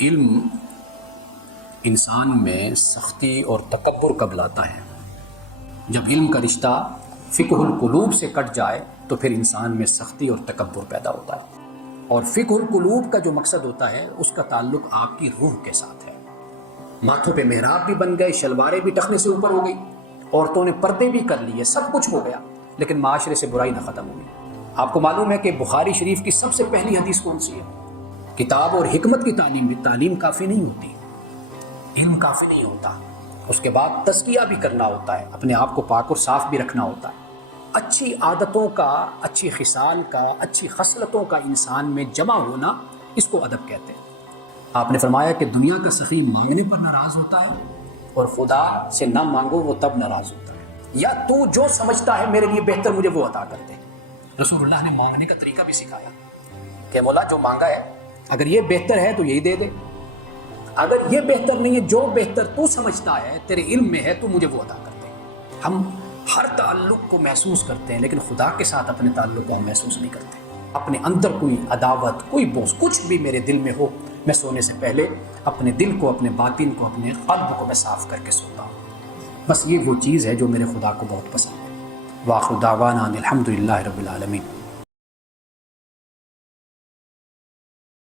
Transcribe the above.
علم انسان میں سختی اور تکبر کب لاتا ہے؟ جب علم کا رشتہ فقہ القلوب سے کٹ جائے تو پھر انسان میں سختی اور تکبر پیدا ہوتا ہے۔ اور فقہ القلوب کا جو مقصد ہوتا ہے اس کا تعلق آپ کی روح کے ساتھ ہے۔ ماتھوں پہ محراب بھی بن گئے، شلواریں بھی ٹخنے سے اوپر ہو گئی، عورتوں نے پردے بھی کر لیے، سب کچھ ہو گیا، لیکن معاشرے سے برائی نہ ختم ہوئی۔ آپ کو معلوم ہے کہ بخاری شریف کی سب سے پہلی حدیث کون سی ہے؟ کتاب اور حکمت کی تعلیم کافی نہیں ہوتی، علم کافی نہیں ہوتا، اس کے بعد تزکیہ بھی کرنا ہوتا ہے، اپنے آپ کو پاک اور صاف بھی رکھنا ہوتا ہے۔ اچھی عادتوں کا، اچھی خصال کا، اچھی خصلتوں کا انسان میں جمع ہونا، اس کو ادب کہتے ہیں۔ آپ نے فرمایا کہ دنیا کا سخی مانگنے پر ناراض ہوتا ہے اور خدا سے نہ مانگو وہ تب ناراض ہوتا ہے، یا تو جو سمجھتا ہے میرے لیے بہتر مجھے وہ عطا کر دے۔ رسول اللہ نے مانگنے کا طریقہ بھی سکھایا کہ مولا جو مانگا ہے اگر یہ بہتر ہے تو یہی دے دے، اگر یہ بہتر نہیں ہے، جو بہتر تو سمجھتا ہے تیرے علم میں ہے تو مجھے وہ عطا کر دے۔ ہم ہر تعلق کو محسوس کرتے ہیں لیکن خدا کے ساتھ اپنے تعلق کو ہم محسوس نہیں کرتے۔ اپنے اندر کوئی عداوت، کوئی بغض، کچھ بھی میرے دل میں ہو، میں سونے سے پہلے اپنے دل کو، اپنے باطن کو، اپنے قلب کو میں صاف کر کے سوتا ہوں۔ بس یہ وہ چیز ہے جو میرے خدا کو بہت پسند ہے۔ وآخر دعوانا ان الحمد للہ رب العالمین۔